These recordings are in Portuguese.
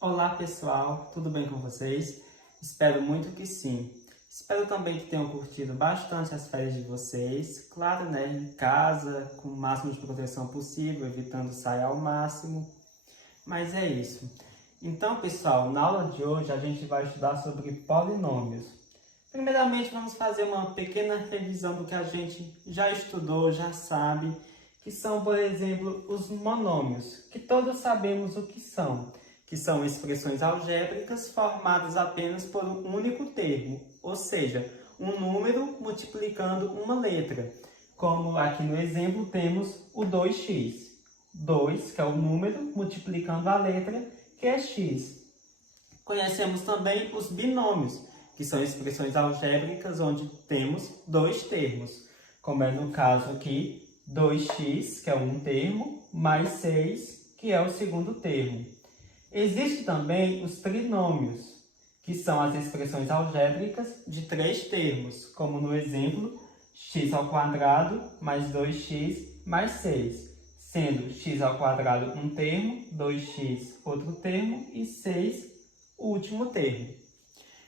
Olá pessoal, tudo bem com vocês? Espero muito que sim. Espero também que tenham curtido bastante as férias de vocês. Claro, né, em casa, com o máximo de proteção possível, evitando sair ao máximo. Mas é isso. Então pessoal, na aula de hoje a gente vai estudar sobre polinômios. Primeiramente vamos fazer uma pequena revisão do que a gente já estudou, já sabe, que são, por exemplo, os monômios, que todos sabemos o que são expressões algébricas formadas apenas por um único termo, ou seja, um número multiplicando uma letra. Como aqui no exemplo temos o 2x. 2, que é o número, multiplicando a letra, que é x. Conhecemos também os binômios, que são expressões algébricas onde temos dois termos, como é no caso aqui, 2x, que é um termo, mais 6, que é o segundo termo. Existem também os trinômios, que são as expressões algébricas de três termos, como no exemplo, x² mais 2x mais 6, sendo x² um termo, 2x outro termo e 6 o último termo.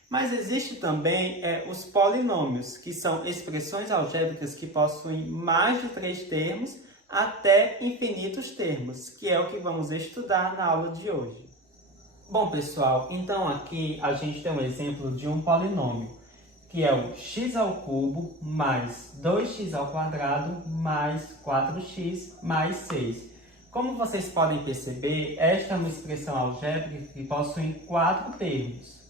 Mas existe também os polinômios, que são expressões algébricas que possuem mais de três termos até infinitos termos, que é o que vamos estudar na aula de hoje. Bom, pessoal, então aqui a gente tem um exemplo de um polinômio, que é o x² mais 2x² mais 4x mais 6. Como vocês podem perceber, esta é uma expressão algébrica que possui quatro termos.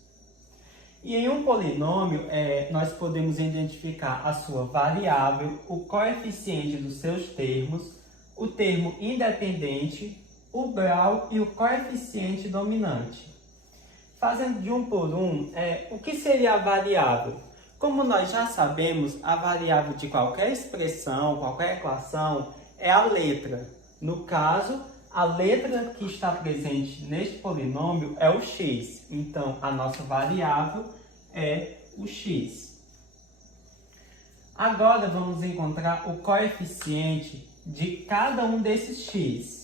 E em um polinômio, nós podemos identificar a sua variável, o coeficiente dos seus termos, o termo independente, o grau e o coeficiente dominante. Fazendo de um por um, o que seria a variável? Como nós já sabemos, a variável de qualquer expressão, qualquer equação, é a letra. No caso, a letra que está presente neste polinômio é o x. Então, a nossa variável é o x. Agora, vamos encontrar o coeficiente de cada um desses x.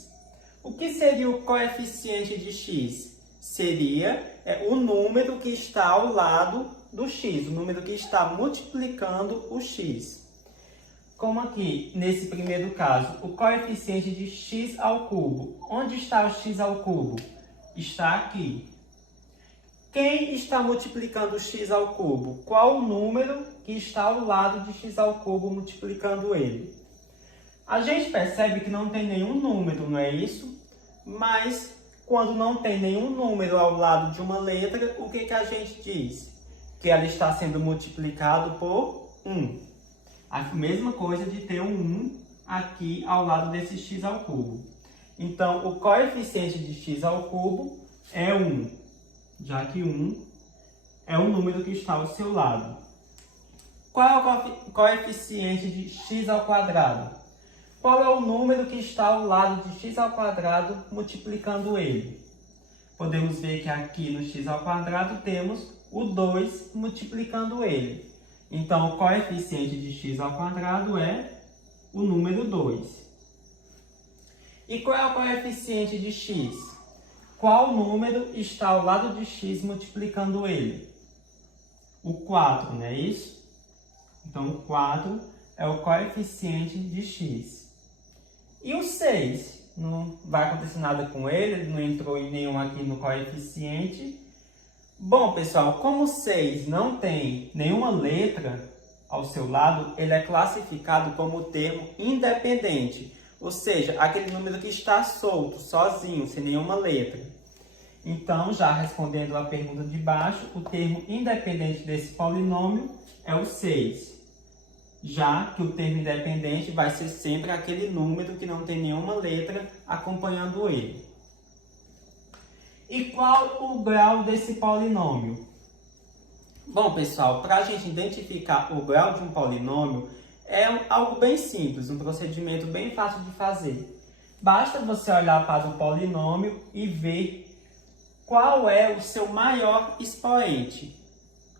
O que seria o coeficiente de x? Seria o número que está ao lado do x, o número que está multiplicando o x. Como aqui, nesse primeiro caso, o coeficiente de x ao cubo. Onde está o x ao cubo? Está aqui. Quem está multiplicando o x ao cubo? Qual o número que está ao lado de x ao cubo multiplicando ele? A gente percebe que não tem nenhum número, não é isso? Mas, quando não tem nenhum número ao lado de uma letra, o que a gente diz? Que ela está sendo multiplicado por 1. A mesma coisa de ter um 1 aqui ao lado desse x ao cubo. Então, o coeficiente de x ao cubo é 1, já que 1 é o número que está ao seu lado. Qual é o coeficiente de x ao quadrado? Qual é o número que está ao lado de x ao quadrado multiplicando ele? Podemos ver que aqui no x ao quadrado temos o 2 multiplicando ele. Então, o coeficiente de x ao quadrado é o número 2. E qual é o coeficiente de x? Qual número está ao lado de x multiplicando ele? O 4, não é isso? Então, o 4 é o coeficiente de x. E o 6? Não vai acontecer nada com ele não entrou em nenhum aqui no coeficiente. Bom, pessoal, como o 6 não tem nenhuma letra ao seu lado, ele é classificado como termo independente, ou seja, aquele número que está solto, sozinho, sem nenhuma letra. Então, já respondendo a pergunta de baixo, o termo independente desse polinômio é o 6. Já que o termo independente vai ser sempre aquele número que não tem nenhuma letra acompanhando ele. E qual o grau desse polinômio? Bom, pessoal, para a gente identificar o grau de um polinômio, é algo bem simples, um procedimento bem fácil de fazer. Basta você olhar para o polinômio e ver qual é o seu maior expoente.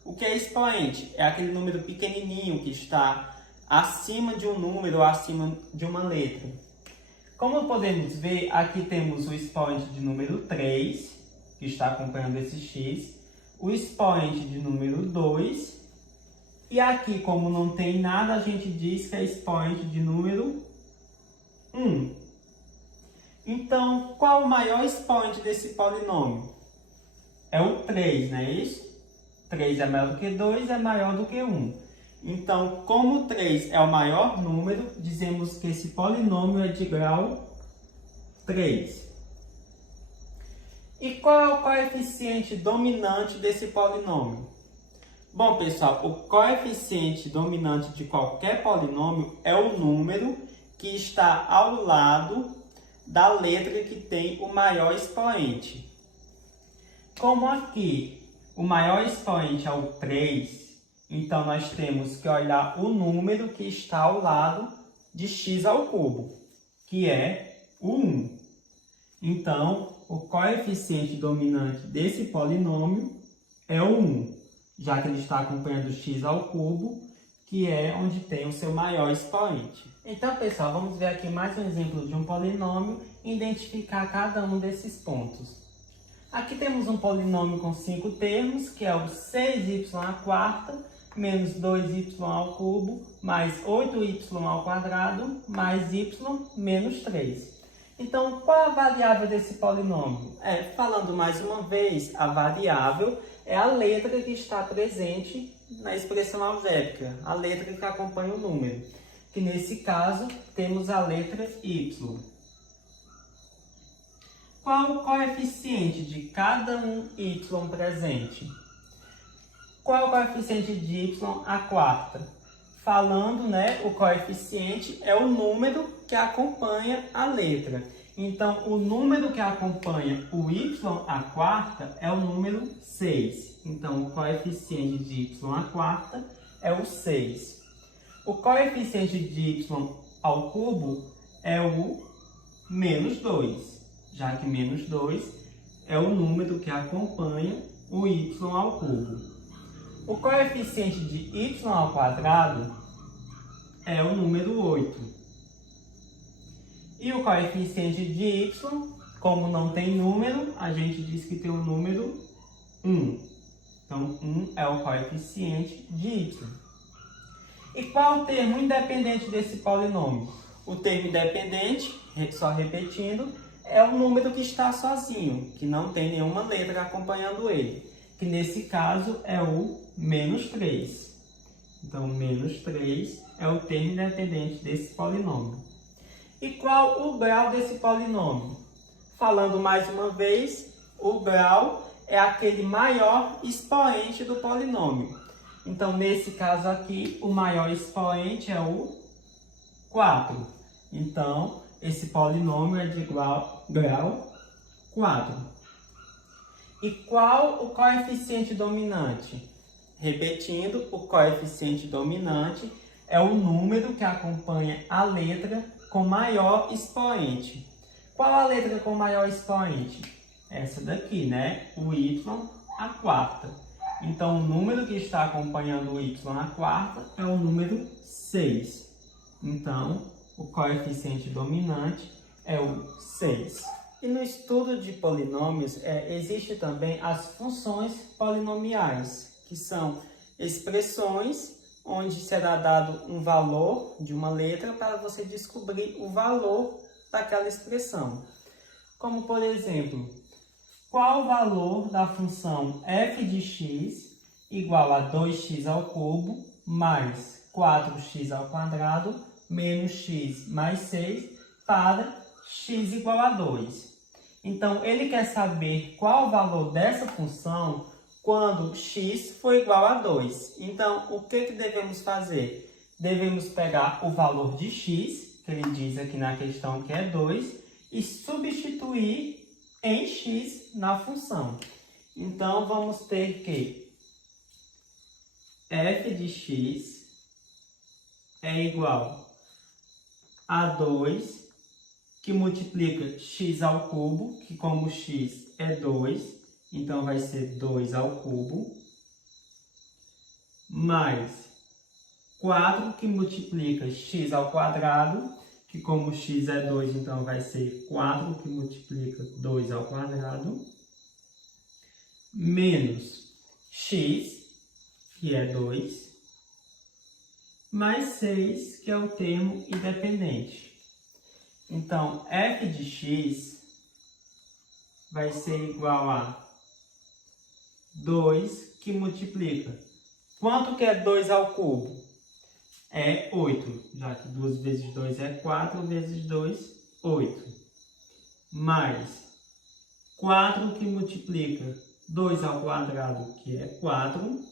O que é expoente? É aquele número pequenininho que está acima de um número ou acima de uma letra. Como podemos ver, aqui temos o expoente de número 3 que está acompanhando esse x, o expoente de número 2, e aqui, como não tem nada, a gente diz que é expoente de número 1. Então, qual o maior expoente desse polinômio? É o 3, não é isso? 3 é maior do que 2, é maior do que 1. Então, como 3 é o maior número, dizemos que esse polinômio é de grau 3. E qual é o coeficiente dominante desse polinômio? Bom, pessoal, o coeficiente dominante de qualquer polinômio é o número que está ao lado da letra que tem o maior expoente. Como aqui o maior expoente é o 3, então nós temos que olhar o número que está ao lado de x ao cubo, que é o 1. Então, o coeficiente dominante desse polinômio é o 1, já que ele está acompanhando x ao cubo, que é onde tem o seu maior expoente. Então, pessoal, vamos ver aqui mais um exemplo de um polinômio e identificar cada um desses pontos. Aqui temos um polinômio com 5 termos, que é o 6y² menos 2y ao cubo mais 8y ao quadrado mais y menos 3. Então, qual a variável desse polinômio? Falando mais uma vez, a variável é a letra que está presente na expressão algébrica, a letra que acompanha o número, que nesse caso temos a letra y. Qual o coeficiente de cada um y presente? Qual é o coeficiente de y à quarta? Falando, o coeficiente é o número que acompanha a letra. Então, o número que acompanha o y à quarta é o número 6. Então, o coeficiente de y à quarta é o 6. O coeficiente de y ao cubo é o menos 2, já que menos 2 é o número que acompanha o y ao cubo. O coeficiente de y ao quadrado é o número 8. E o coeficiente de y, como não tem número, a gente diz que tem o número 1. Então, 1 é o coeficiente de y. E qual o termo independente desse polinômio? O termo independente, só repetindo, é o número que está sozinho, que não tem nenhuma letra acompanhando ele, que nesse caso é o menos 3. Então, menos 3 é o termo independente desse polinômio. E qual o grau desse polinômio? Falando mais uma vez, o grau é aquele maior expoente do polinômio. Então, nesse caso aqui, o maior expoente é o 4. Então, esse polinômio é de grau 4. E qual o coeficiente dominante? Repetindo, o coeficiente dominante é o número que acompanha a letra com maior expoente. Qual a letra com maior expoente? Essa daqui, o y à quarta. Então, o número que está acompanhando o y à quarta é o número 6. Então, o coeficiente dominante é o 6. E no estudo de polinômios, existe também as funções polinomiais, que são expressões onde será dado um valor de uma letra para você descobrir o valor daquela expressão. Como, por exemplo, qual o valor da função f de x igual a 2x ao cubo mais 4x ao quadrado menos x mais 6 para x igual a 2. Então, ele quer saber qual o valor dessa função quando x for igual a 2. Então, o que devemos fazer? Devemos pegar o valor de x, que ele diz aqui na questão que é 2, e substituir em x na função. Então, vamos ter que f de x é igual a 2, que multiplica x ao cubo, que como x é 2, então vai ser 2 ao cubo, mais 4, que multiplica x ao quadrado, que como x é 2, então vai ser 4, que multiplica 2 ao quadrado, menos x, que é 2, mais 6, que é o termo independente. Então, f de x vai ser igual a 2 que multiplica. Quanto que é 2 ao cubo? É 8, já que 2 vezes 2 é 4, vezes 2, 8. Mais 4 que multiplica 2 ao quadrado, que é 4,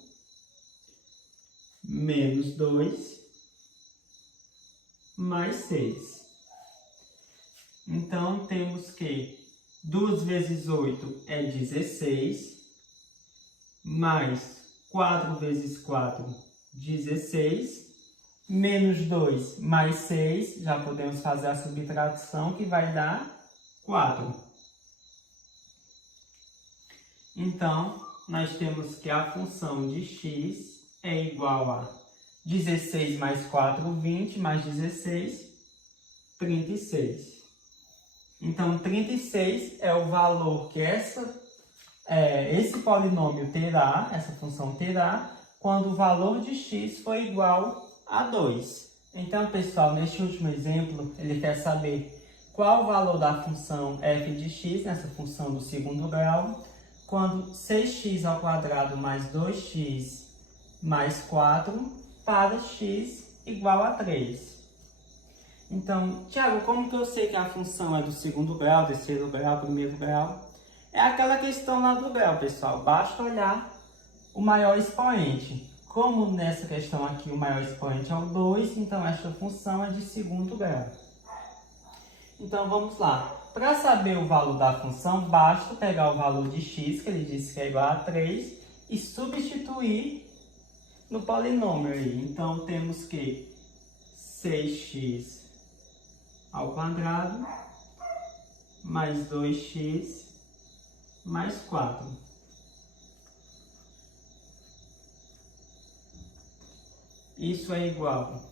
menos 2, mais 6. Então, temos que 2 vezes 8 é 16, mais 4 vezes 4, 16, menos 2 mais 6, já podemos fazer a subtração, que vai dar 4. Então, nós temos que a função de x é igual a 16 mais 4, 20, mais 16, 36. Então, 36 é o valor que esse polinômio terá, essa função terá, quando o valor de x for igual a 2. Então, pessoal, neste último exemplo, ele quer saber qual o valor da função f de x, nessa função do segundo grau, quando 6x ao quadrado mais 2x mais 4 para x igual a 3. Então, Tiago, como que eu sei que a função é do segundo grau, terceiro grau, primeiro grau? É aquela questão lá do grau, pessoal. Basta olhar o maior expoente. Como nessa questão aqui o maior expoente é o 2, então esta função é de segundo grau. Então, vamos lá. Para saber o valor da função, basta pegar o valor de x, que ele disse que é igual a 3, e substituir no polinômio aí. Então, temos que 6x ao quadrado mais 2x mais 4. Isso é igual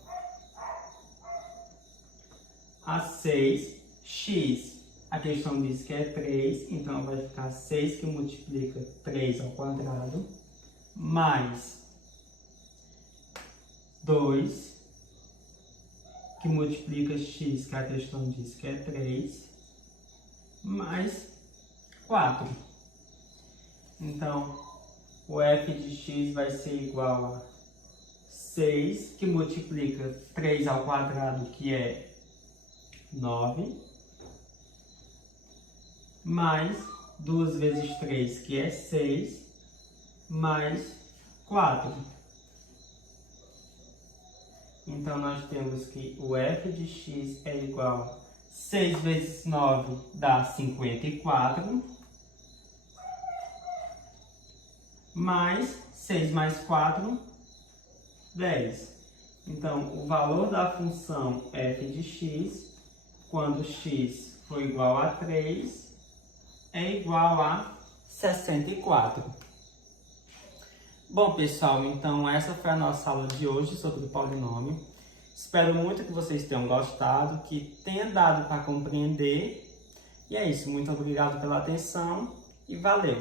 a 6x. A questão diz que é 3, então vai ficar 6 que multiplica 3 ao quadrado, mais 2 que multiplica x, que a questão diz que é 3, mais 4. Então, o f de x vai ser igual a 6, que multiplica 3 ao quadrado, que é 9, mais 2 vezes 3, que é 6, mais 4. Então, nós temos que o f de x é igual a 6 vezes 9 dá 54, mais 6 mais 4, 10. Então, o valor da função f de x, quando x for igual a 3, é igual a 64. Bom, pessoal, então essa foi a nossa aula de hoje sobre o polinômio. Espero muito que vocês tenham gostado, que tenha dado para compreender. E é isso, muito obrigado pela atenção e valeu!